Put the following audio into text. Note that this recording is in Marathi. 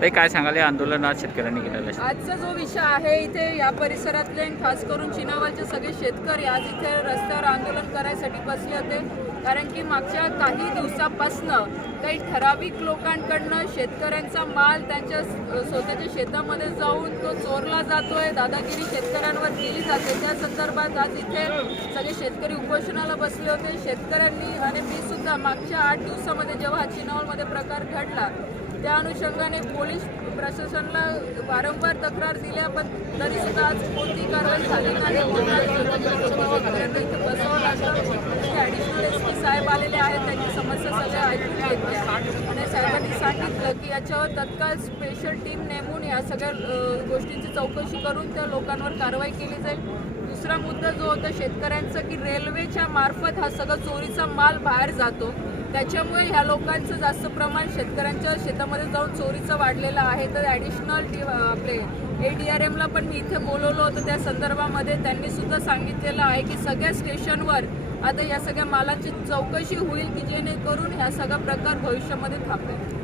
ते काय सांगाल? आंदोलन आंदोलनात शेतकऱ्यांनी केलेलं आजचा जो विषय आहे इथे या परिसरातले खास करून चिनावालचे सगळे शेतकरी आज इथे रस्त्यावर आंदोलन करायसाठी बसले होते. कारण की मागच्या काही दिवसापासनं काही ठराविक लोकांकडनं शेतकऱ्यांचा माल त्यांच्या स्वतःच्या शेतामध्ये जाऊन तो चोरला जातोय. दादागिरी शेतकऱ्यांवर केली जाते. त्या संदर्भात आज इथे सगळे शेतकरी उपोषणाला बसले होते. शेतकऱ्यांनी आणि मी सुद्धा मागच्या आठ दिवसामध्ये जेव्हा हा चिनावलमध्ये प्रकार घडला त्या अनुषंगाने पोलीस प्रशासनाला वारंवार तक्रार दिल्या पण तरी सुद्धा आज कोणती कारवाई झाली नाही. आलेले आहेत त्यांची समस्या सगळ्या ऐकून घेतल्या. आणि साहेबांनी सांगितलं की याच्यावर तत्काळ स्पेशल टीम नेमून या सगळ्या गोष्टींची चौकशी करून त्या लोकांवर कारवाई केली जाईल. दुसरा मुद्दा जो होता शेतकऱ्यांचा की रेल्वेच्या मार्फत हा सगळा चोरीचा माल बाहेर जातो. त्याच्यामुळे ह्या लोकांचं जास्त प्रमाण शेतकऱ्यांच्या शेतामध्ये जाऊन चोरीचं वाढलेलं आहे. तर ॲडिशनल डी आपले ए डी आर एमला पण मी इथे बोलवलं होतं त्या संदर्भामध्ये. त्यांनी सुद्धा सांगितलेलं आहे की सगळ्या स्टेशनवर आता या सगळ्या मालाची चौकशी होईल की जेणेकरून ह्या सगळा प्रकार भविष्यामध्ये थांबेल.